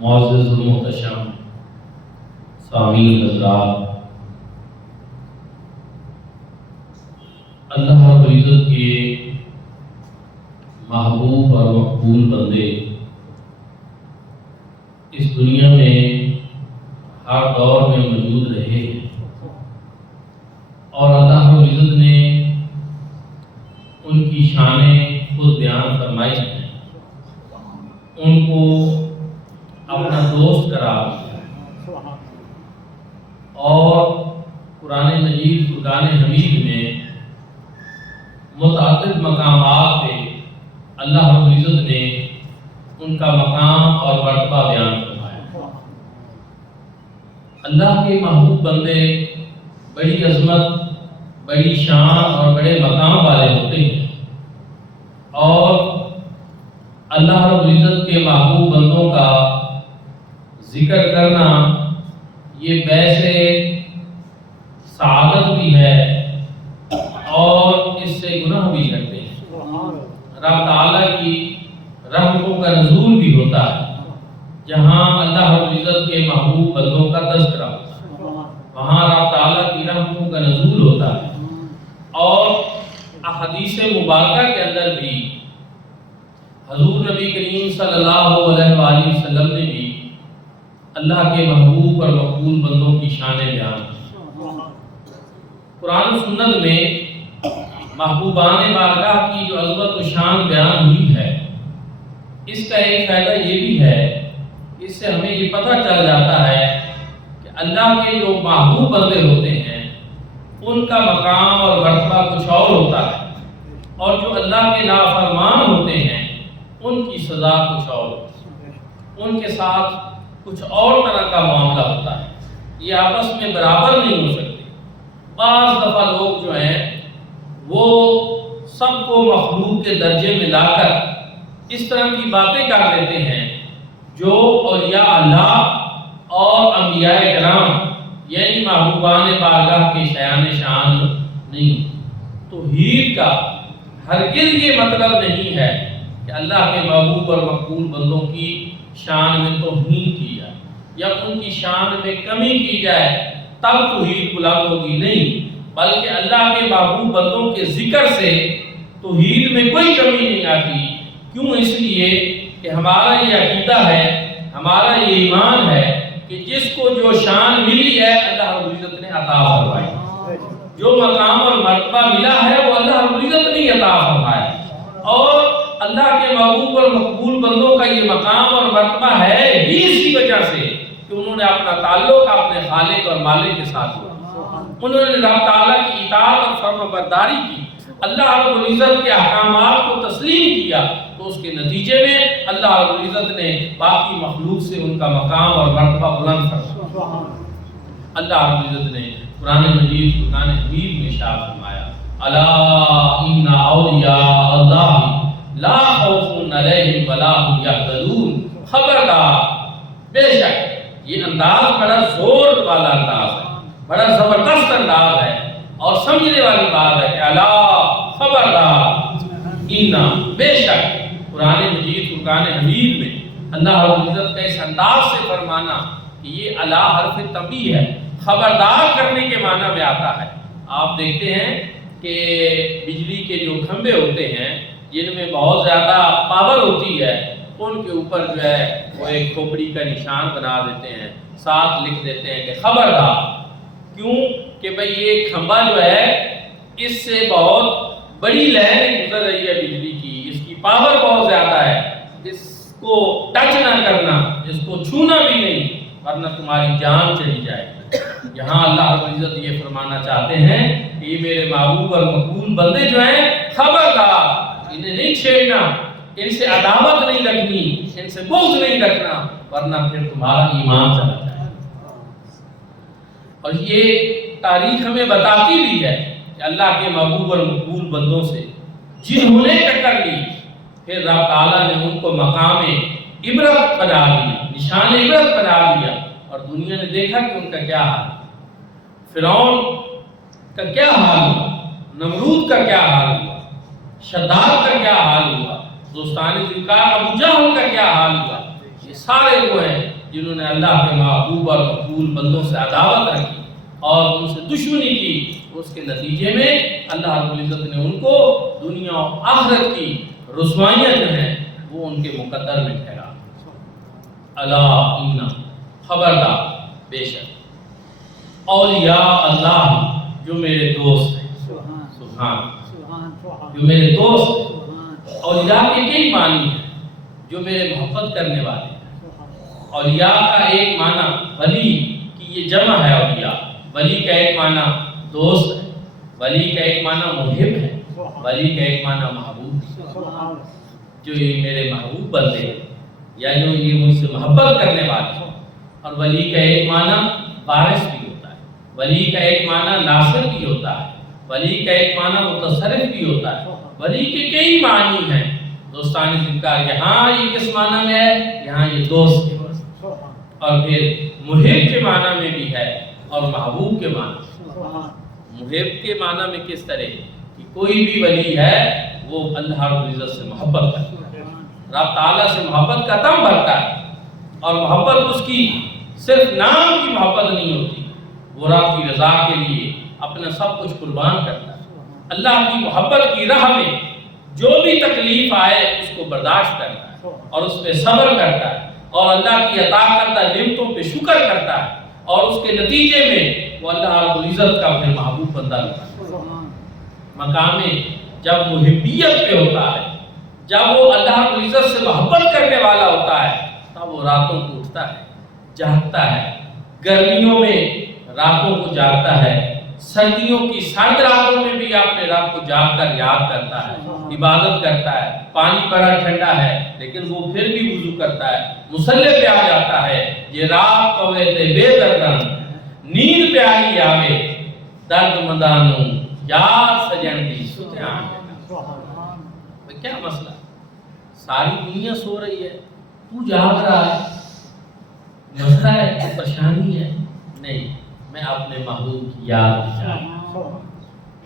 معزز و محتشم سامعین حضرات، اللہ رب العزت کے محبوب اور مقبول بندے اس دنیا میں ہر دور میں موجود رہے ہیں، اور اللہ رب العزت نے ان کی شانیں خود بیان فرمائی ہیں، ان کو اپنا دوست قرار دیا، اور قرآن مجید فرقان حمید میں متعدد مقامات پہ اللہ رب العزت نے ان کا مقام اور مرتبہ بیان فرمایا۔ اللہ کے محبوب بندے بڑی عظمت، بڑی شان اور بڑے مقام والے ہوتے ہیں، اور اللہ رب العزت کے محبوب بندوں کا ذکر کرنا یہ ویسے سعادت بھی ہے اور اس سے گناہ بھی کرتے ہیں۔ رب تعالیٰ کی رحمتوں کا نزول بھی ہوتا ہے، جہاں اللہ رب العزت کے محبوب بندوں کا تذکرہ ہوتا ہے وہاں رب تعالیٰ کی رحمتوں کا نزول ہوتا ہے۔ اور احادیث مبارکہ کے اندر بھی حضور نبی کریم صلی اللہ علیہ وآلہ وسلم نے بھی اللہ کے محبوب اور مقبول بندوں کی شانیں بیان کی۔ قرآن و سنت میں محبوبان بارگاہ کی جو عظمت و شان بیان ہوئی ہے، اس کا ایک فائدہ یہ بھی ہے، اس سے ہمیں یہ پتہ چل جاتا ہے کہ اللہ کے جو محبوب بندے ہوتے ہیں ان کا مقام اور مرتبہ کچھ اور ہوتا ہے، اور جو اللہ کے نافرمان ہوتے ہیں ان کی سزا کچھ اور ہوتی ہے، ان کے ساتھ کچھ اور طرح کا معاملہ ہوتا ہے، یہ آپس میں برابر نہیں ہو سکتے۔ بعض دفعہ لوگ جو ہیں وہ سب کو مخلوق کے درجے میں لا کر اس طرح کی باتیں کر دیتے ہیں جو اولیاء اللہ اور انبیاء کرام یعنی محبوبان بارگاہ کے شایان شان نہیں۔ توحید کا ہرگز یہ مطلب نہیں ہے کہ اللہ کے محبوب اور مقبول بندوں کی شان میں توہین کی جائے یا ان کی شان میں کمی کی جائے تب توحید بلند ہوگی، نہیں، بلکہ اللہ کے محبوب بندوں کے ذکر سے توحید میں کوئی کمی نہیں آتی۔ کیوں؟ اس لیے کہ ہمارا یہ عقیدہ ہے، ہمارا یہ ایمان ہے کہ جس کو جو شان ملی ہے اللہ رب العزت نے عطا فرمائی، جو مقام اور مرتبہ ملا ہے وہ اللہ رب العزت نے عطا فرمایا، اور اللہ کے محبوب اور مقبول بندوں کا یہ مقام اور مرتبہ ہے ہی اسی وجہ سے کہ انہوں نے اپنا تعلق اپنے خالق اور مالک کے ساتھ کیا، انہوں نے رب تعالیٰ کی اطاعت اور فرما برداری کی، اللہ رب العزت کے احکامات کو تسلیم کیا، تو اس کے نتیجے میں اللہ رب العزت نے باقی مخلوق سے ان کا مقام اور مرتبہ بلند فرمایا۔ اللہ رب العزت نے قرآن مجید فرقان حمید میں ارشاد فرمایا، الا ان اولیاء اللہ لا خوف علیہم ولا هم یحزنون، خبردار، بے شک یہ انداز بڑا زور والا انداز ہے، بڑا زبردست انداز ہے، اور سمجھنے والی بات ہے کہ الا خبردار، اینا بے شک، قرآن مجید فرقان حمید میں اللہ رب العزت کا اس انداز سے فرمانا کہ یہ الا حرف تنبیہ ہے، خبردار کرنے کے معنی میں آتا ہے۔ آپ دیکھتے ہیں کہ بجلی کے جو کھمبے ہوتے ہیں جن میں بہت زیادہ پاور ہوتی ہے، ان کے اوپر جو ہے وہ ایک کھوپڑی کا نشان بنا دیتے ہیں، ساتھ لکھ دیتے ہیں کہ خبردار۔ کیوں؟ کہ بھئی یہ کھمبا جو ہے اس سے بہت بڑی لہر گزر رہی ہے بجلی کی، اس کی پاور بہت زیادہ ہے، اس کو ٹچ نہ کرنا، اس کو چھونا بھی نہیں، ورنہ تمہاری جان چلی جائے۔ یہاں اللہ رب العزت یہ فرمانا چاہتے ہیں کہ یہ میرے محبوب اور مقبول بندے جو ہیں خبردار، انہیں نہیں چھیڑنا، ان سے عداوت نہیں رکھنی، ان سے بغض نہیں رکھنا، ورنہ پھر تمہارا ایمان چلا جائے۔ اور یہ تاریخ ہمیں بتاتی بھی ہے کہ اللہ کے محبوب اور مقبول بندوں سے جنہوں نے ٹکر لی، پھر رب تعالیٰ نے ان کو مقام عبرت بنا دیا، نشان عبرت بنا دیا، اور دنیا نے دیکھا کہ ان کا کیا حال، فرعون کا کیا حال ہوا، نمرود کا کیا حال ہوا، شداد کا کیا حال ہوا، دوستان ذوالفقار ابو جہل کا کیا حال ہوا۔ یہ سارے وہ ہیں جنہوں نے اللہ کے محبوب اور مقبول بندوں سے عداوت رکھی اور ان سے دشمنی کی، اس کے نتیجے میں اللہ رب العزت نے ان کو دنیا و آخرت کی رسوائیاں جو ہیں وہ ان کے مقدر میں ٹھہرا۔ الا ان، خبردار، بے شک اولیاء اللہ جو میرے دوست ہیں، سبحان، جو میرے دوست ہیں۔ اولیاء کے کئی معنی ہیں، جو میرے محبت کرنے والے ہیں۔ اولیاء کا ایک معنی ولی کی یہ جمع ہے، اولیاء، ولی کا ایک معنی دوست ہے، ولی کا ایک معنی محب ہے، ولی کا ایک معنی محبوب ہے۔ جو یہ میرے محبوب بندے ہیں یا جو یہ مجھ سے محبت کرنے والے ہیں۔ اور ولی کا ایک معنی وارث بھی ہوتا ہے، ولی کا ایک معنی ناصر بھی ہوتا ہے، ولی کا ایک معنی متصرف بھی ہوتا ہے۔ ولی کے کئی معنی ہیں دوستان ذکر، یہاں یہ کس معنی میں ہے؟ یہاں یہ دوست کے معنی، اور پھر محب کے معنی میں بھی ہے اور محبوب کے معنی۔ محب کے معنی میں کس طرح کہ کوئی بھی ولی ہے وہ اللہ رب العزت سے محبت کرتا ہے، رب تعالیٰ سے محبت کا دم بھرتا ہے، اور محبت اس کی صرف نام کی محبت نہیں ہوتی، وہ رب کی رضا کے لیے اپنا سب کچھ قربان کرتا ہے۔ اللہ کی محبت کی راہ میں جو بھی تکلیف آئے اس کو برداشت کرتا ہے اور اس پہ صبر کرتا ہے، اور اللہ کی عطا کردہ نعمتوں پہ شکر کرتا ہے، اور اس کے نتیجے میں وہ اللہ رب العزت کا اپنے محبوب بندہ ہوتا ہے۔ مقام جب محبیت پہ ہوتا ہے، جب وہ اللہ رب العزت سے محبت کرنے والا ہوتا ہے، تب وہ راتوں کو اٹھتا ہے، جاگتا ہے، گرمیوں میں راتوں کو جاگتا ہے، سردیوں کی سرد راتوں میں بھی اپنے رب کو جاگ کر یاد کرتا ہے، عبادت کرتا ہے۔ پانی بڑا ٹھنڈا ہے لیکن وہ پھر بھی وضو کرتا ہے، مصلی پہ آ جاتا ہے۔ یہ رات پوے تے بے دردن، نیند پہ آئی آوے، درد مدانوں یاد سجن دی ستیان۔ کیا مسئلہ؟ ساری دنیا سو رہی ہے، تو جاگ رہا ہے، مسئلہ ہے، پریشانی ہے؟ نہیں، میں اپنے محبوب کی یاد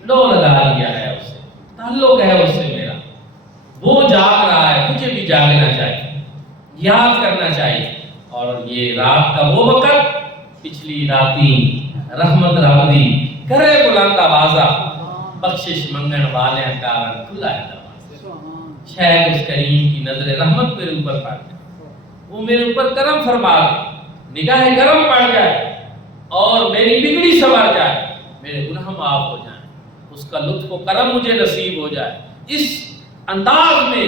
لو لگا لیا ہے، اس سے تعلق ہے، اس سے میرا، وہ جاگ رہا ہے، مجھے بھی جاگنا چاہیے، یاد کرنا چاہیے۔ اور یہ رات کا وہ وقت، پچھلی راتیں رحمت رب دی کرے بلند آوازہ، بخشش منگن والے کارن کھلا ہے دروازہ۔ شاید اس کریم کی نظر رحمت میرے اوپر پڑ جائے، وہ میرے اوپر کرم فرما دے، نگاہ کرم پڑ جائے اور میری بگڑی سنور جائے، میرے گناہ معاف ہو جائیں، اس کا لطف و کرم مجھے نصیب ہو جائے۔ اس انداز میں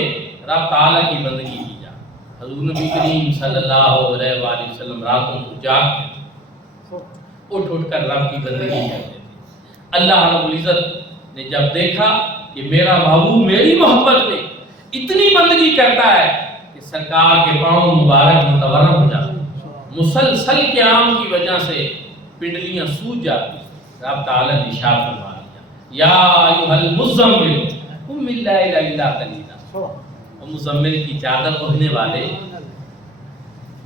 رب تعالیٰ کی بندگی کی جائے۔ حضور نبی کریم صلی اللہ علیہ وآلہ وسلم راتوں کو جاگ اٹھ اٹھ کر رب کی بندگی کرتے تھے۔ اللہ رب العزت نے جب دیکھا کہ میرا محبوب میری محبت میں اتنی بندگی کرتا ہے کہ سرکار کے پاؤں مبارک متورم ہو جاتے، مسلسل قیام کی وجہ سے پنڈلیاں سوج جاتی، رب تعالیٰ نے ارشاد فرما دیا، یا ایھا المزمل قم اللیل الا قلیلا۔ اور مزمل کی چادر اوڑھنے والے،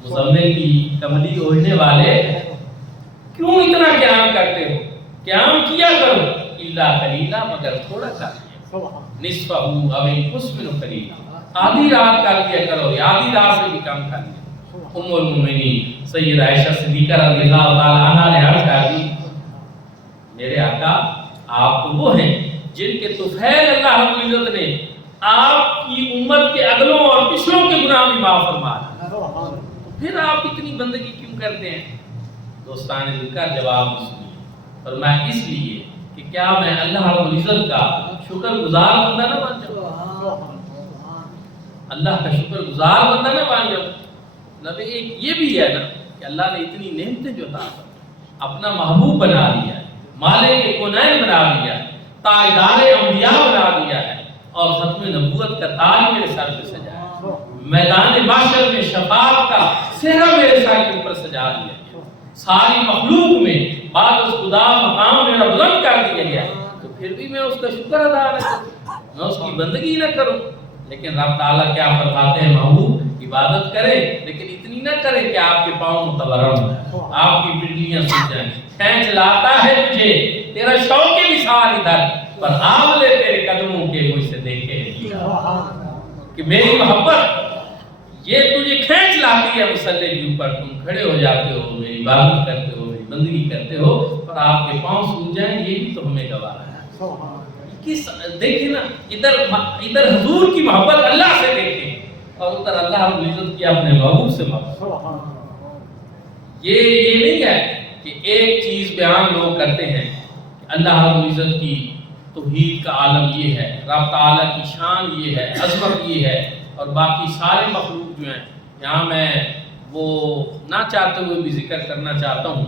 مزمل کی کملی اوڑھنے والے، کیوں اتنا قیام کرتے ہو؟ قیام کیا کرو، الا قلیلا، مگر تھوڑا کر لیا، نصفہ او انقص منہ قلیلا، آدھی رات کر لیا کرو یا آدھی رات سے بھی کم کر لیا۔ ام المومنین سید عائشہ صدیقہ رضی اللہ تعالی عنہا نے عرض کر دی، میرے آقا آپ تو وہ ہیں جن کے طفیل اللہ رب العزت نے آپ کی امت کے اگلوں اور پچھلوں کے گناہ بھی معاف فرما دیا، پھر آپ اتنی بندگی کیوں کرتے ہیں؟ دوستان ذکر جواب سنیے، فرمایا اس لیے کہ کیا میں اللہ رب العزت کا شکر گزار بندہ نہ بن جاؤں، اللہ کا شکر گزار بندہ نہ بن جاؤں۔ مطلب ایک یہ بھی ہے نا کہ اللہ نے اتنی نعمتیں جو عطا کی، اپنا محبوب بنا دیا ہے، مالک کونین بنا دیا ہے، تاجدار انبیاء بنا دیا ہے، اور ختم نبوت کا تاج میرے سر پہ سجایا ہے، میدان محشر میں شفاعت کا صحرا میرے سر کے اوپر سجا دیا گیا، ساری مخلوق میں بعد اس خدا مقام میرا بلند کر دیا گیا، تو پھر بھی میں اس کا شکر ادا نہ کروں، میں اس کی بندگی نہ کروں۔ لیکن رب تعالیٰ کیا فرماتے ہیں؟ محبوب عبادت کرے لیکن اتنی نہ کرے کہ آپ کے پاؤں متورم ہو، آپ کی پنڈلیاں سوج جائیں، کھینچ لاتا ہے تجھے تیرا شوق مثال ادھر، پر آملے تیرے قدموں کے مجھ سے دیکھے کہ میری محبت یہ تجھے کھینچ لاتی کے مصلی کے اوپر تم کھڑے ہو جاتے ہو، میری عبادت کرتے ہو، میری بندگی کرتے ہو، اور آپ کے پاؤں سوج جائیں، یہ بھی تو ہمیں گوارا ہے۔ دیکھیں نا، ادھر حضور کی محبت اللہ سے دیکھیں، اور ادھر اللہ رب العزت کی اپنے محبوب سے محبت۔ یہ نہیں ہے کہ ایک چیز بیان لوگ کرتے ہیں کہ اللہ رب العزت کی توحید کا عالم یہ ہے، رب تعالیٰ کی شان یہ ہے، عظمت یہ ہے، اور باقی سارے مخلوق جو ہیں، یہاں میں وہ نہ چاہتے ہوئے بھی ذکر کرنا چاہتا ہوں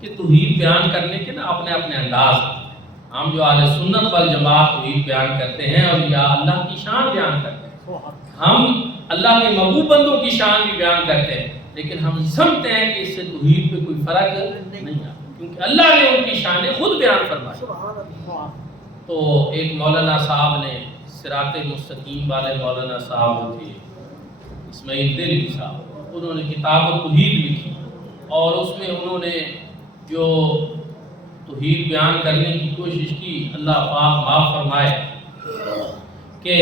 کہ توحید بیان کرنے کے نا اپنے اپنے انداز ہیں۔ ہم جو اہل سنت والجماعت توحید بیان کرتے ہیں اور یا اللہ کی شان بیان کرتے ہیں، ہم اللہ کے محبوب بندوں کی شان بھی بیان کرتے ہیں، لیکن ہم سمجھتے ہیں کہ اس سے توحید پہ کوئی فرق نہیں آتا، کیونکہ اللہ نے ان کی شانیں خود بیان فرمائی۔ تو ایک مولانا صاحب نے، صراط مستقیم والے مولانا صاحب جو تھے اسماعیل دہلوی صاحب، انہوں نے کتاب توحید لکھی، اور اس میں انہوں نے جو توحید بیان کرنے کی کوشش کی، اللہ پاک معاف فرمائے، کہ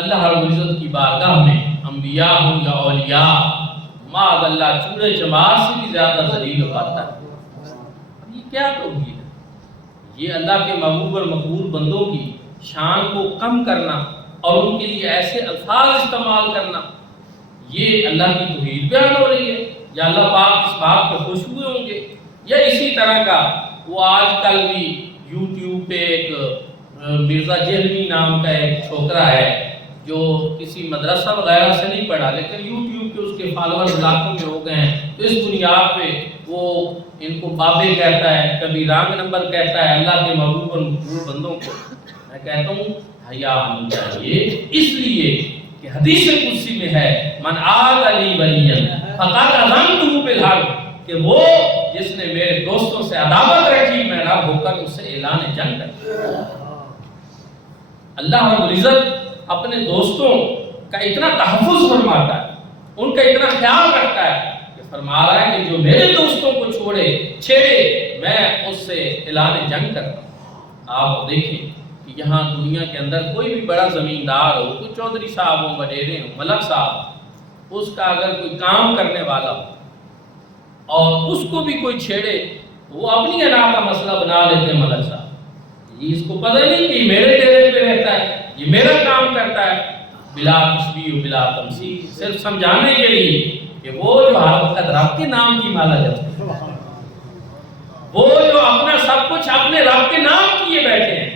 اللہ رب العزت کی بارگاہ میں انبیاء ہوں یا اولیاء، معاذ اللہ چوڑے چمار سے بھی زیادہ ذلیل و پاتا ہے۔ یہ کیا توحید ہے؟ یہ اللہ کے محبوب اور مقبول بندوں کی شان کو کم کرنا اور ان کے لیے ایسے الفاظ استعمال کرنا، یہ اللہ کی توحید بیان ہو رہی ہے؟ یا اللہ پاک اس بات پہ خوش ہوئے ہوں گے؟ یا اسی طرح کا وہ آج کل بھی یوٹیوب پہ ایک مرزا جہلمی نام کا ایک چھوکرا ہے جو کسی مدرسہ وغیرہ سے نہیں پڑھا، لیکن یوٹیوب پہ اس کے فالوورز لاکھوں میں ہو گئے ہیں، تو اس بنیاد پہ وہ ان کو بابے کہتا ہے، کبھی رانگ نمبر کہتا ہے اللہ کے محبوب اور مقبول بندوں کو۔ میں کہتا ہوں حیا ہونی چاہیے، اس لیے کہ حدیث قدسی میں ہے من عاد علی ولی فقد اذنتہ بالحرب، کہ وہ جس نے میرے دوستوں سے عداوت رکھی، میں رب ہو کر اس سے اعلان جنگ کرتا۔ اللہ رب العزت اپنے دوستوں کا اتنا تحفظ فرماتا ہے، ان کا اتنا خیال رکھتا ہے کہ فرما رہا ہے کہ جو میرے دوستوں کو چھیڑے میں اس سے اعلان جنگ کرتا ہوں۔ آپ دیکھیں کہ یہاں دنیا کے اندر کوئی بھی بڑا زمیندار ہو، کوئی چودھری صاحب ہو، وڈیرے ہو، ملک صاحب، اس کا اگر کوئی کام کرنے والا ہو اور اس کو بھی کوئی چھیڑے تو وہ اپنی انا کا مسئلہ بنا لیتے ہیں ملک صاحب، یہ اس کو پتہ نہیں کہ میرے ڈیرے پہ رہتا ہے، یہ میرا کام کرتا ہے، بلا تشبیہ و بلا تمثیل، صرف سمجھانے کے لیے کہ وہ جو ہر وقت رب کے نام کی مالا جپتے ہیں، وہ جو اپنا سب کچھ اپنے رب کے نام کیے بیٹھے ہیں،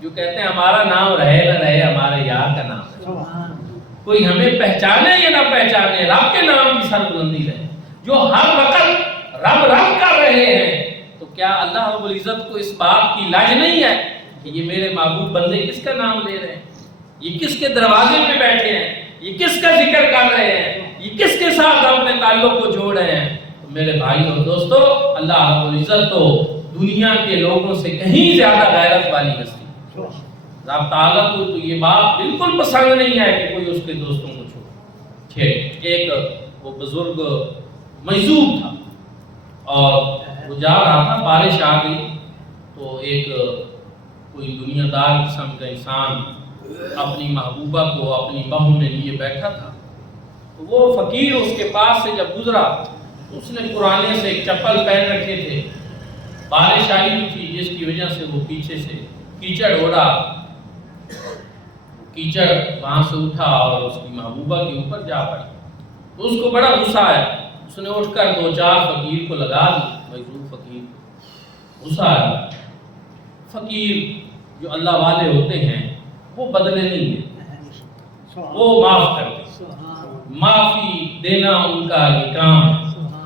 جو کہتے ہیں ہمارا نام رہے نہ رہے، ہمارے یار کا نام ہے، کوئی ہمیں پہچانے یا نہ پہچانے، رب کے نام کی سربلندی رہے، جو ہر وقت رب رب کر رہے ہیں، تو کیا اللہ رب العزت کو اس بات کی لاج نہیں ہے کہ یہ میرے محبوب بندے کس کا نام لے رہے ہیں، یہ کس کے دروازے پہ بیٹھے ہیں، یہ کس کا ذکر کر رہے ہیں، یہ کس کے ساتھ اپنے تعلق کو جوڑ رہے ہیں؟ تو میرے بھائی اور دوستو، اللہ رب العزت تو دنیا کے لوگوں سے کہیں زیادہ غیرت والی ہستی، رب تعالیٰ کو تو یہ بات بالکل پسند نہیں ہے کہ کوئی اس کے دوستوں کو چھیڑے۔ ایک وہ بزرگ مجذوب تھا اور وہ جا رہا تھا، بارش آ گئی تو ایک کوئی دنیا دار قسم کا انسان اپنی محبوبہ کو اپنی بہو میں لیے بیٹھا تھا، تو وہ فقیر اس کے پاس سے جب گزرا، اس نے پرانے سے ایک چپل پہن رکھے تھے، بارش آئی ہوئی تھی جس کی وجہ سے وہ پیچھے سے کیچڑ اڑا، کیچڑ وہاں سے اٹھا اور اس کی محبوبہ کے اوپر جا پڑا، تو اس کو بڑا غصہ آیا، اس نے اٹھ کر دو چار فقیر کو لگا دی، مجذوب فقیر کو غصہ آیا۔ فقیر جو اللہ والے ہوتے ہیں وہ بدلے نہیں دیتے، وہ معاف کرتے، معافی دینا ان کا یہ کام ہے،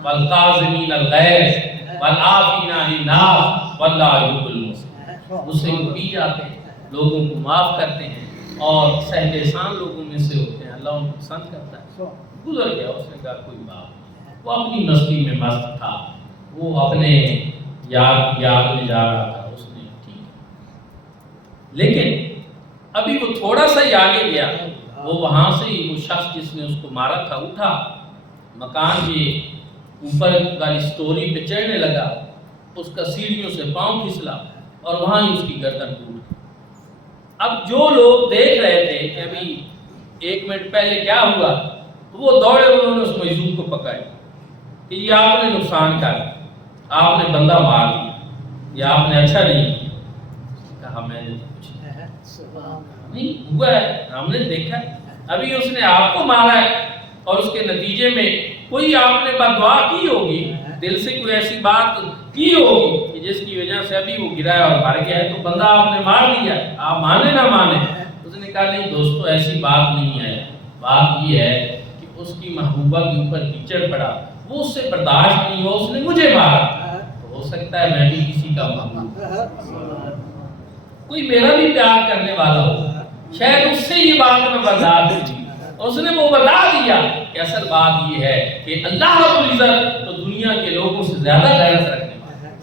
والقاظمین الغیظ والعافین عن الناس واللہ یحب المحسنین، غصے کو پی جاتے ہیں، لوگوں کو معاف کرتے ہیں اور سہل احسان لوگوں میں سے ہوتے ہیں، اللہ ان کو پسند کرتا ہے۔ گزر گیا، اس نے کہا کوئی بات نہیں، وہ اپنی مستی میں مست تھا، وہ اپنے یاد میں جا رہا تھا، اس نے ٹھیک ہے، لیکن ابھی وہ تھوڑا سا ہی آگے گیا، وہ وہاں سے ہی وہ شخص جس نے اس کو مارا تھا اٹھا، مکان کے اوپر والی سٹوری پہ چڑھنے لگا، اس کا سیڑھیوں سے پاؤں پھسلا اور وہاں ہی اس کی گردن ٹوٹ گئی۔ اب جو لوگ دیکھ رہے تھے کہ ابھی ایک منٹ پہلے کیا ہوا، تو وہ دوڑے, انہوں نے اس مجذوب کو پکڑا کہ یہ آپ نے نقصان کر دیا, آپ نے بندہ مار دیا, یہ آپ نے اچھا نہیں کیا. کہا میں نے کچھ نہیں ہوا ہے, ہم نے دیکھا ہے, ابھی اس نے آپ کو مارا ہے اور اس کے نتیجے میں کوئی آپ نے بد دعا کی ہوگی, دل سے کوئی ایسی بات کی ہوگی کہ جس کی وجہ سے ابھی وہ گرا ہے اور مر گیا ہے, تو بندہ آپ نے مار دیا, آپ مانے نہ مانے. اس نے کہا نہیں دوستو ایسی بات نہیں ہے, بات یہ ہے کہ اس کی محبوبہ کے اوپر کیچڑ پڑا, وہ اس سے برداشت نہیں ہوا, اس نے مجھے مارا, تو ہو سکتا ہے میں بھی کسی کا محبوب, کوئی میرا بھی پیار کرنے والا ہو, شاید اس سے یہ بات میں برداشت ہوئی, اس نے وہ بتا دیا کہ اصل بات یہ ہے کہ اللہ رب العزت تو دنیا کے لوگوں سے زیادہ غیرت رکھنے والا ہے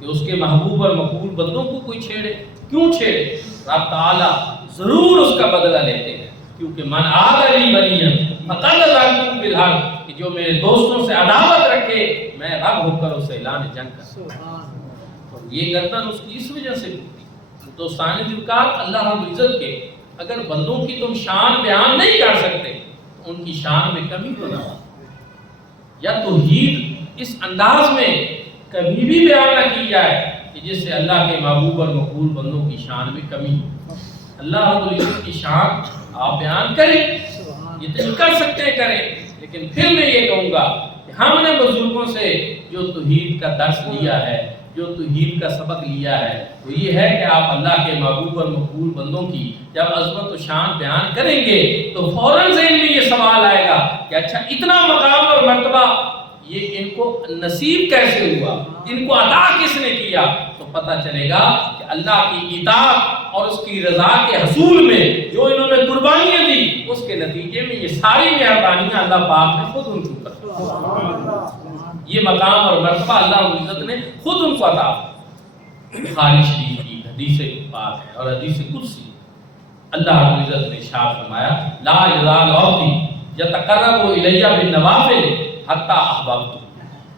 کہ اس کے محبوب اور مقبول بندوں کو کوئی چھیڑے, کیوں چھیڑے؟ رب تعالیٰ ضرور اس کا بدلہ لیتے ہیں, کیونکہ من عاد لی ولیا فقد آذنتہ بالحرب, کہ جو میرے دوستوں سے عداوت رکھے میں رب ہو کر اسے اعلان جنگ کروں. یہ گردن اس کی اس وجہ سے ٹوٹی. دوستان ذوالفقار اللہ رب العزت کے اگر بندوں کی تم شان بیان نہیں کر سکتے تو ان کی شان میں کمی تو نہ ہو, یا توحید اس انداز میں کبھی بھی بیان نہ کی جائے کہ جس سے اللہ کے محبوب اور مقبول بندوں کی شان میں کمی ہو. اللہ رب العزت کی شان آپ بیان کریں, یہ تو کر سکتے ہیں کریں, لیکن پھر میں یہ کہوں گا کہ ہم نے بزرگوں سے جو توحید کا درس لیا ہے, جو توحید کا سبق لیا ہے, وہ یہ ہے کہ آپ اللہ کے محبوب اور مقبول بندوں کی جب عظمت و شان بیان کریں گے تو فوراً ذہن میں یہ سوال آئے گا کہ اچھا اتنا مقام اور مرتبہ یہ ان کو نصیب کیسے ہوا, ان کو عطا کس نے کیا؟ تو پتہ چلے گا کہ اللہ کی اطاعت اور اس کی رضا کے حصول میں جو انہوں نے قربانیاں دی, اس کے نتیجے میں یہ ساری مہربانیاں اللہ پاک نے خود ان کو کر, یہ مقام اور مرتبہ اللہ رب العزت نے خود ان کو عطا. بخاری شریف کی حدیث پاک ہے اور حدیث قدسی, اللہ رب العزت نے ارشاد فرمایا لا یزال عبدی یتقرب الی بالنوافل حتی احببتہ,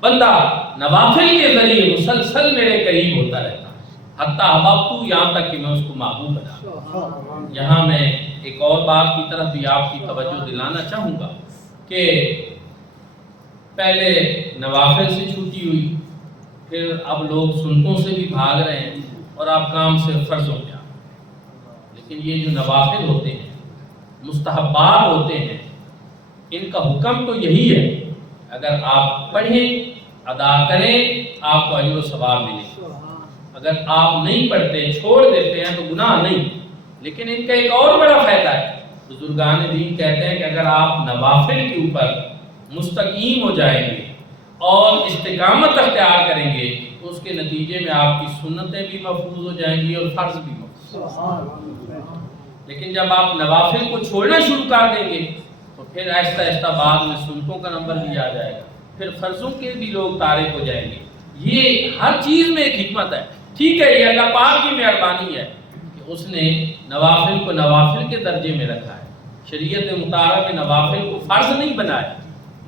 بندہ نوافل کے ذریعے مسلسل میرے قریب ہوتا رہتا حتی احببتہ, یہاں تک کہ میں اس کو محبوب بنا. یہاں میں ایک اور بات کی طرف بھی آپ کی توجہ دلانا چاہوں گا کہ پہلے نوافل سے چھوٹی ہوئی, پھر اب لوگ سنتوں سے بھی بھاگ رہے ہیں اور آپ کام سے فرضوں پہ آ. لیکن یہ جو نوافل ہوتے ہیں, مستحبات ہوتے ہیں, ان کا حکم تو یہی ہے اگر آپ پڑھیں ادا کریں آپ کو اجر و ثواب ملے, اگر آپ نہیں پڑھتے چھوڑ دیتے ہیں تو گناہ نہیں. لیکن ان کا ایک اور بڑا فائدہ ہے, بزرگان دین کہتے ہیں کہ اگر آپ نوافل کے اوپر مستقیم ہو جائیں گے اور استقامت اختیار کریں گے تو اس کے نتیجے میں آپ کی سنتیں بھی محفوظ ہو جائیں گی اور فرض بھی محفوظ. لیکن جب آپ نوافل کو چھوڑنا شروع کر دیں گے تو پھر آہستہ آہستہ بعد میں سنتوں کا نمبر بھی آ جائے گا, پھر فرضوں کے بھی لوگ تارک ہو جائیں گے. یہ ہر چیز میں ایک حکمت ہے. ٹھیک ہے, یہ اللہ پاک کی مہربانی ہے کہ اس نے نوافل کو نوافل کے درجے میں رکھا ہے, شریعت مطالعہ میں نوافل کو فرض نہیں بنایا,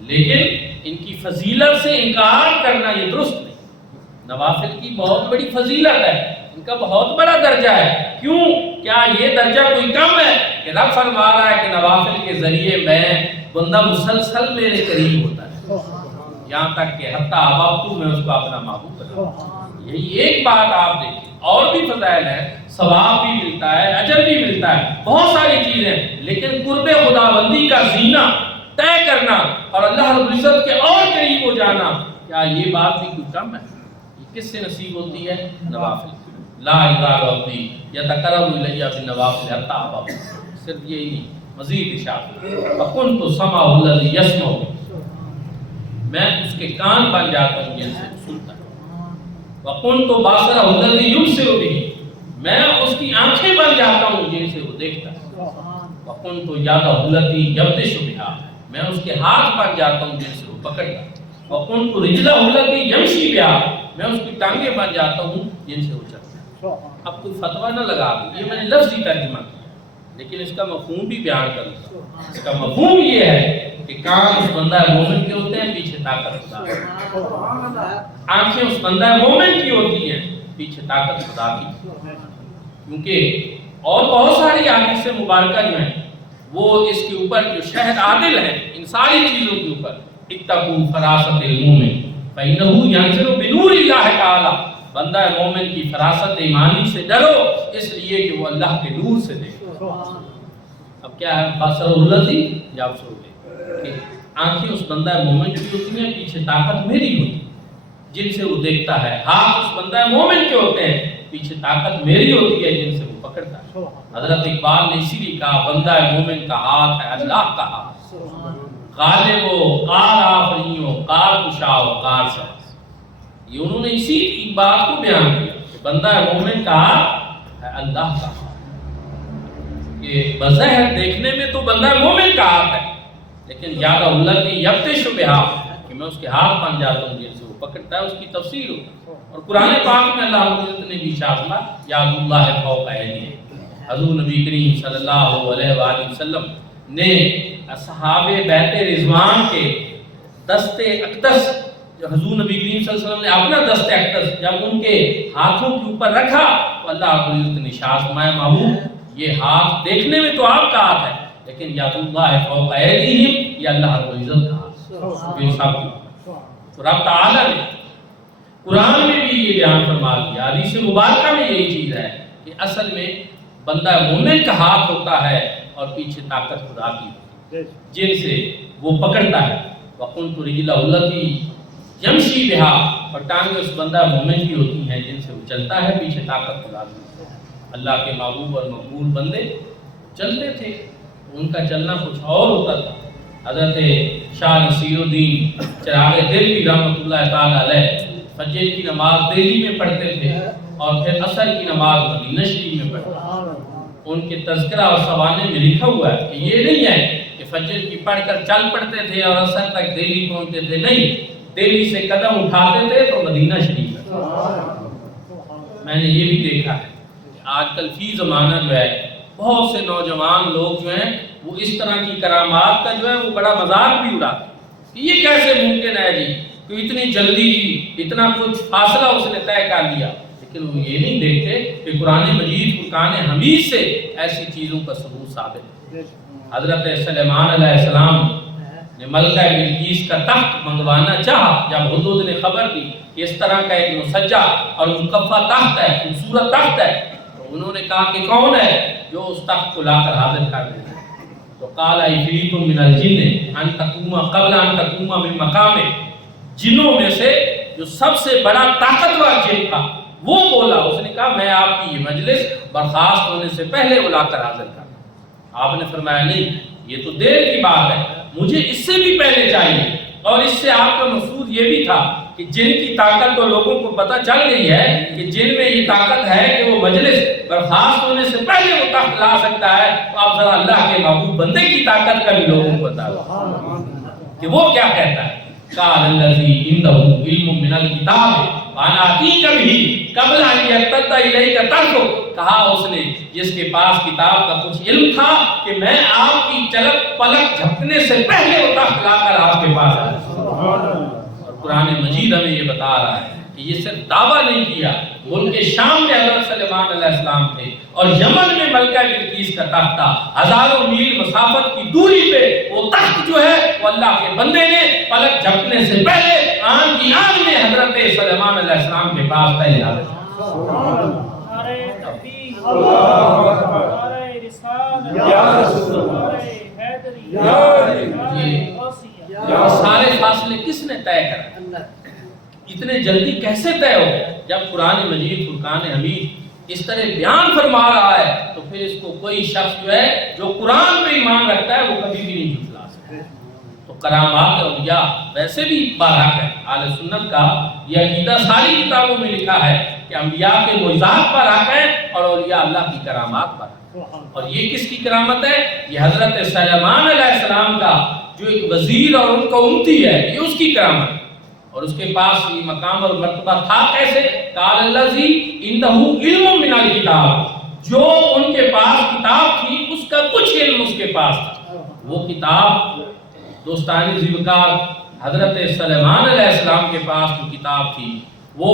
لیکن ان کی فضیلت سے انکار کرنا یہ درست نہیں. نوافل کی بہت بڑی فضیلت ہے, ان کا بہت بڑا درجہ ہے. کیوں؟ کیا یہ درجہ کوئی کم ہے کہ رب فرما رہا ہے کہ نوافل کے ذریعے میں بندہ مسلسل میرے قریب ہوتا ہے یہاں تک کہ حتی احببتہ میں اس کو اپنا محبوب بناؤں. یہی ایک بات آپ دیکھیں, اور بھی فضائل ہے, ثواب بھی ملتا ہے, اجر بھی ملتا ہے, بہت ساری چیزیں, لیکن قرب خداوندی کا زینہ طے کرنا اور اللہ رب العزت کے اور قریب ہو جانا, کیا یہ بات بھی کوئی کم ہے؟ یہ کس سے نصیب ہوتی ہے؟ نوافل. لا یزال عبدی یتقرب الی بالنوافل حتی احببتہ. صرف یہی نہیں, مزید ارشاد فکنت سمعہ الذی یسمع بہ, میں اس کے کان بن جاتا ہوں جن سے سنتا ہے. وکنت بصرہ الذی یبصر بہ, میں اس کی آنکھیں بن جاتا ہوں جن سے وہ دیکھتا ہے. وکنت یدہ التی یبطش بہا, میں اس کے ہاتھ بن جاتا ہوں جن سے وہ پکڑتا ہے. وکنت رجلہ التی یمشی بہا, میں اس کی ٹانگیں بن جاتا ہوں جن سے وہ چلتا ہے. اب کوئی فتویٰ نہ لگا, یہ میں نے لفظی ترجمہ کیا, لیکن اس کا مفہوم بھی بیان کروں. اس کا مفہوم یہ ہے کہ کان اس بندہ مومن کے ہوتے ہیں, پیچھے طاقت خدا کی. آنکھیں اس بندہ مومن کی ہوتی ہیں, پیچھے طاقت خدا کی. کیونکہ اور بہت ساری احادیث مبارکہ جو ہیں وہ اس کے اوپر جو شہد عادل ہے ان ساری چیزوں کے اوپر، اتقوا فراست المومن فإنه ينزل بنور اللہ تعالی، بندہ مومن کی فراست ایمانی سے ڈرو اس لیے کہ وہ اللہ کے نور سے دیکھتا ہے۔ اب کیا ہے بصر الذی یبصر بہ، کہ آنکھیں اس بندہ مومن کی ہوتی ہیں، پیچھے طاقت میری ہوتی ہے جن سے وہ دیکھتا ہے، ہاتھ اس بندہ مومن کے ہوتے ہیں، پیچھے طاقت میری ہوتی ہے جن سے وہ پکڑتا ہے۔ حضرت اقبال نے اسی لیے کہا بندہ مومن کا ہاتھ ہے اللہ کا ہاتھ، غالب و قار آفرین و قار کشا و قار ساز، یہ انہوں نے اسی بات کو بیان کیا کہ بندہ مومن کا ہاتھ ہے اللہ کا ہاتھ، کہ بظاہر دیکھنے میں تو بندہ مومن کا ہاتھ ہے، لیکن یاد اللہ کی یبتش بہا، کہ میں اس کے ہاتھ بن جاتا ہوں جن سے وہ پکڑتا ہے، اس کی تفسیر ہوتی ہے۔ اور قرآن پاک میں اللہ نے بھی ارشاد فرمایا یاد اللہ فوق ایدیہم، حضور نبی کریم صلی اللہ علیہ وآلہ وسلم نے اصحاب بیت رضوان کے دست اقدس، جو حضور نبی کریم صلی اللہ علیہ وسلم نے اپنا دست اقدس جب ان کے ہاتھوں کے اوپر رکھا تو اللہ رب العزت نے ارشاد فرمایا محبوب یہ ہاتھ دیکھنے میں تو آپ کا ہاتھ ہے لیکن یاد اللہ فوق ایدیہم، یہ اللہ رب العزت کا ہاتھ ہے۔ تو رب تعالیٰ نے قرآن میں بھی یہ بیان فرما دیا، حدیث مبارکہ میں یہی چیز ہے کہ اصل میں بندہ مومن کا ہاتھ ہوتا ہے اور پیچھے طاقت خدا کی ہوتی ہے جن سے وہ پکڑتا ہے۔ وَقُنْتُ رِجْلَهُ الَّتِي يَمْشِي بِهَا، اور ٹانگیں اس بندہ مومن کی ہوتی ہیں جن سے وہ چلتا ہے، پیچھے طاقت خدا کی ہوتی ہے۔ اللہ کے محبوب اور مقبول بندے چلتے تھے، ان کا چلنا کچھ اور ہوتا تھا۔ حضرت شاہ نصیر الدین چراغ دہلوی رحمۃ اللہ تعالی علیہ فجر کی نماز دہلی میں پڑھتے تھے اور پھر عصر کی نماز مدینہ شریف میں پڑھتے تھے۔ ان کے تذکرہ اور سوانے میں لکھا ہوا ہے کہ یہ نہیں ہے کہ فجر کی پڑھ کر چل پڑتے تھے اور عصر تک دہلی پہنچتے تھے، نہیں، دہلی سے قدم اٹھاتے تھے تو مدینہ شریف میں۔ میں نے یہ بھی دیکھا ہے کہ آج کل فی زمانہ جو ہے بہت سے نوجوان لوگ جو ہیں وہ اس طرح کی کرامات کا جو ہے وہ بڑا مذاق بھی اڑاتے ہیں کہ یہ کیسے ممکن ہے جی کہ اتنی جلدی جی اتنا کچھ فاصلہ اس نے طے کر لیا، لیکن وہ یہ نہیں دیکھتے کہ قرآن مجید فرقان حمید سے ایسی چیزوں کا ثبوت ثابت ہے۔ حضرت سلیمان علیہ السلام نے ملکہ بلقیس کا تخت منگوانا چاہا، جب حدود نے خبر دی کہ اس طرح کا ایک مسجع اور مکفہ تخت ہے، خوبصورت تخت ہے، تو انہوں نے کہا کہ کون ہے جو اس تخت کو لا کر حاضر کر دے۔ تو قال عفریت من الجن ان تقوم قبل ان تقوم من مقامک، جنوں میں سے جو سب سے بڑا طاقتور جن تھا وہ بولا، اس نے کہا میں آپ کی یہ مجلس برخاست ہونے سے پہلے بلا کر حاضر کروں۔ آپ نے فرمایا نہیں، یہ تو دیر کی بات ہے، مجھے اس سے بھی پہلے چاہیے، اور اس سے آپ کا مقصود یہ بھی تھا کہ جن کی طاقت تو لوگوں کو پتہ چل گئی ہے کہ جن میں یہ طاقت ہے کہ وہ مجلس برخاست ہونے سے پہلے وہ تخت لا سکتا ہے، تو آپ ذرا اللہ کے محبوب بندے کی طاقت کا بھی لوگوں کو بتا دو کہ وہ کیا کہتا ہے۔ قال الذی عنده علم من الکتاب وانا آتیک به قبل ان یرتد الیک طرفک، کہا اس نے جس کے پاس کتاب کا کچھ علم تھا کہ میں آپ کی چلک پلک جھپکنے سے پہلے وہ تخت لا کر آپ کے پاس آیا۔ اور قرآن مجید ہمیں یہ بتا رہا ہے کہ یہ صرف دعویٰ نہیں کیا، ملک شام میں حضرت سلیمان علیہ السلام تھے اور یمن میں ملکہ بلقیس کا تخت تھا، ہزاروں میل مسافت کی دوری پہ وہ تخت جو ہے وہ اللہ کے بندے نے پلک جھپکنے سے پہلے آن کی آن میں حضرت سلیمان علیہ السلام کے پاس پہلے آ گئے۔ سارے فاصلے کس نے طے کرا؟ اتنے جلدی کیسے طے ہو گئے؟ جب قرآن مجید فرقان حمید اس طرح بیان فرما رہا ہے تو پھر اس کو کوئی شخص جو ہے جو قرآن پہ ایمان رکھتا ہے وہ کبھی بھی نہیں جھٹلا سکتا۔ تو کرامات اولیاء ویسے بھی بارحق ہے، اہل سنت کا یہ عقیدہ ساری کتابوں میں لکھا ہے کہ انبیاء کے معجزات پر حق ہیں اور اولیاء اللہ کی کرامات پر حق ہیں۔ اور یہ کس کی کرامت ہے؟ یہ حضرت سلیمان علیہ السلام کا جو ایک وزیر اور ان کا امتی ہے، یہ اس کی کرامت ہے۔ اور اس کے پاس یہ مقام اور مرتبہ تھا کیسے؟ قال الذی عنده علم من الکتاب، جو ان کے پاس کتاب تھی اس کا کچھ علم اس کے پاس تھا۔ وہ کتاب دوستانی ذوالفقار حضرت سلیمان علیہ السلام کے پاس جو کتاب تھی وہ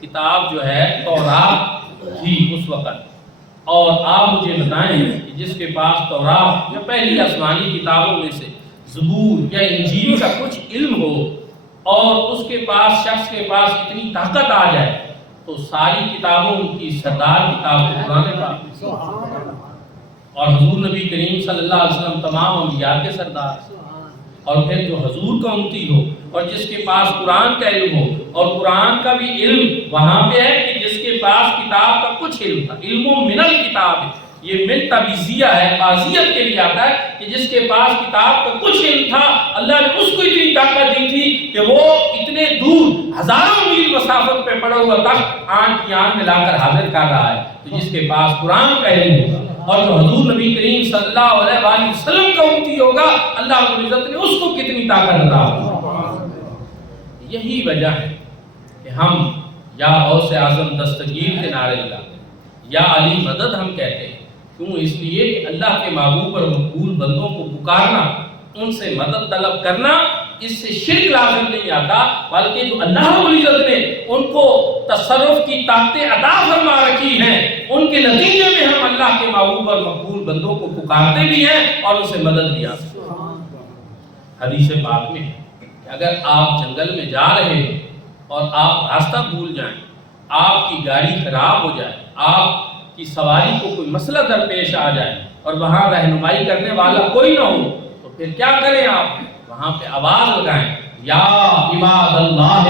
کتاب جو ہے تورات تھی اس وقت، اور آپ مجھے بتائیں کہ جس کے پاس تورات یا پہلی آسمانی کتابوں میں سے زبور یا انجیل کا کچھ علم ہو اور اس کے پاس شخص کے پاس اتنی طاقت آ جائے تو ساری کتابوں کی سردار کتاب قرآن پاک، اور حضور نبی کریم صلی اللہ علیہ وسلم تمام انبیاء کے سردار، اور پھر جو حضور کا امتی ہو اور جس کے پاس قرآن کا علم ہو، اور قرآن کا بھی علم وہاں پہ ہے کہ جس کے پاس کتاب کا کچھ علم تھا، علم من الکتاب، یہ من تبعیضیہ ہے، بعضیت کے لیے آتا ہے کہ جس کے پاس کتاب کا کچھ علم تھا اللہ نے اس کو اتنی طاقت دی تھی کہ وہ اتنے دور ہزاروں میل مسافت پہ پڑا ہوا تخت آنکھ کی آنکھ میں لا کر حاضر کر رہا ہے۔ تو جس کے پاس قرآن کا علم ہوگا اور جو حضور نبی کریم صلی اللہ علیہ وآلہ وسلم کا امتی ہوگا اللہ رب العزت نے اس کو کتنی طاقت عطا کی۔ یہی وجہ ہے کہ ہم یا غوث اعظم دستگیر کے نعرے لگاتے ہیں، یا علی مدد ہم کہتے ہیں، کیوں؟ اس لیے کہ اللہ کے محبوب اور مقبول بندوں کو پکارنا، ان سے مدد طلب کرنا، اس سے شرک لازم نہیں آتا، بلکہ جو اللہ رب العزت نے ان کو تصرف کی طاقتیں عطا فرما رکھی ہیں ان کے نتیجے میں ہم اللہ کے محبوب اور مقبول بندوں کو پکارتے بھی ہیں اور ان سے مدد بھی حاصل کرتے ہیں۔ حدیث پاک میں کہ اگر آپ جنگل میں جا رہے ہیں اور آپ راستہ بھول جائیں، آپ کی گاڑی خراب ہو جائے، آپ کی سواری کو کوئی مسئلہ درپیش آ جائے اور وہاں رہنمائی کرنے والا کوئی نہ ہو تو پھر کیا کریں؟ آپ وہاں پہ آواز لگائیں، یا عباد اللہ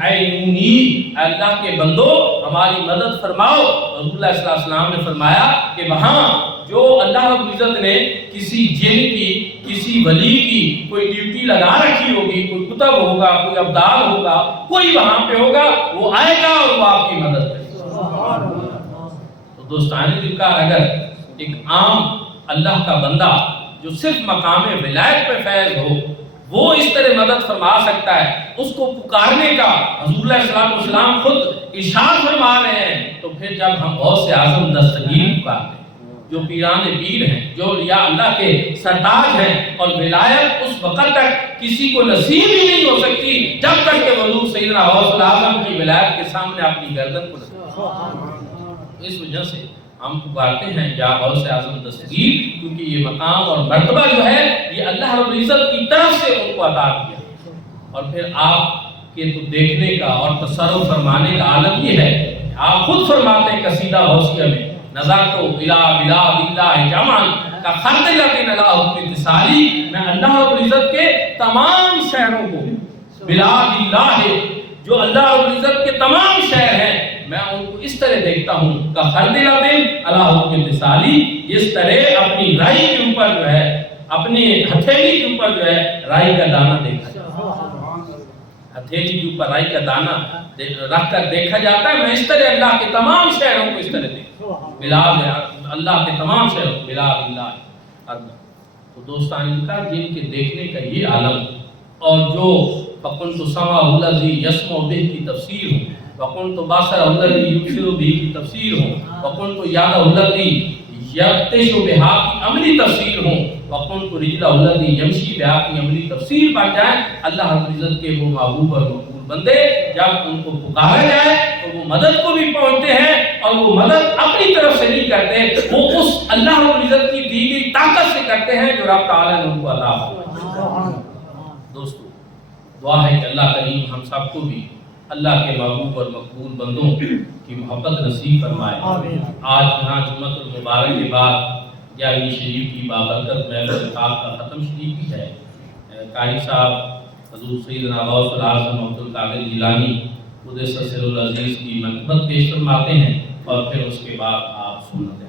اعینونی، اے اللہ کے بندو ہماری مدد فرماؤ۔ رسول اللہ صلی اللہ علیہ وسلم نے فرمایا کہ وہاں جو اللہ رب العزت نے کسی جن کی، کسی ولی کی کوئی ڈیوٹی لگا رکھی ہوگی، کوئی کتب ہوگا، کوئی ابدال ہوگا، کوئی وہاں پہ ہوگا، وہ آئے گا اور وہ آپ کی مدد کرے گا۔ تو دوستان ذکر، اگر ایک عام اللہ کا بندہ جو صرف مقام ولایت پہ فیض ہو وہ اس طرح مدد فرما سکتا ہے، اس کو پکارنے کا حضور علیہ الصلوۃ والسلام خود ارشاد فرما رہے ہیں، تو پھر جب ہم غوث اعظم دستگیر پکارتے ہیں جو پیران پیر ہیں، جو یا اللہ کے سرتاج ہیں، اور ولایت اس وقت تک کسی کو نصیب ہی نہیں ہو سکتی جب تک کہ حضور سیدنا غوث اعظم کی ولایت کے سامنے اپنی گردن کو رکھے۔ اس وجہ سے ہم پکارتے ہیں یا غوث اعظم دستگیر، کیونکہ یہ مقام اور مرتبہ جو ہے یہ اللہ رب العزت کی طرف سے ان کو عطا کیا۔ اور پھر آپ کے تو دیکھنے کا اور تصرف فرمانے کا عالم یہ ہے، آپ خود فرماتے ہیں قصیدہ غوثیہ میں، نظرت الی بلاد اللہ جمعا کخردلۃ علی حکم اتصالی، میں اللہ رب العزت کے تمام شہروں کو، بلاد اللہ جو اللہ رب العزت کے تمام شہر ہیں، میں ان کو اس طرح دیکھتا ہوں کہ خردلۃ علی حکم اتصالی، اس طرح اپنی رائی کے اوپر جو ہے، اپنی ہتھیلی کے اوپر جو ہے رائی کا دانہ دیکھا جاتا ہے، ہتھیلی کے اوپر رائی کا دانہ رکھ کر دیکھا جاتا ہے، میں اس طرح اللہ کے تمام شہروں کو اس طرح دیکھتا ہوں، بلاد اللہ کے تمام شہروں، بلاد اللہ۔ تو دوستان کا جن کے دیکھنے کا یہ عالم، اور جو فَقُنْتُ سَمْعَهُ الَّذِي يَسْمَعُ بِهِ کی تفسیر ہو، وَقُنْتُ بَصَرَهُ الَّذِي يُبْصِرُ بِهِ کی تفسیر ہو، وَقُنْتُ يَدَهُ الَّتِي يَبْطِشُ بِهَا کی عملی تفسیر ہو، وَقُنْتُ رِجْلَهُ الَّذِي يَمْشِي بِهَا کی عملی تفسیر بن جائیں، اللہ رب العزت کے وہ محبوب اور مقبول بندے جب ان کو پکارا جائے تو وہ مدد کو بھی پہنچتے ہیں، اور وہ مدد اپنی طرف سے نہیں کرتے، وہ اس اللہ رب العزت کی دی گئی طاقت سے کرتے ہیں جو رب تعالیٰ نے ان کو عطا فرمائی۔ دوستو دعا ہے کہ اللہ کریم ہم سب کو بھی اللہ کے محبوب اور مقبول بندوں کی محبت نصیب فرمائے۔ آج یہاں جمعۃ المبارک کے بعد 11ویں شریف کی بابرکت محفل خطاب کا ختم شریف بھی ہے۔ قاری صاحب حضور سیدنا غوث الاعظم عبد القادر جیلانی قدس سر العزیز کی منقبت پیش فرماتے ہیں، اور پھر اس کے بعد آپ سنت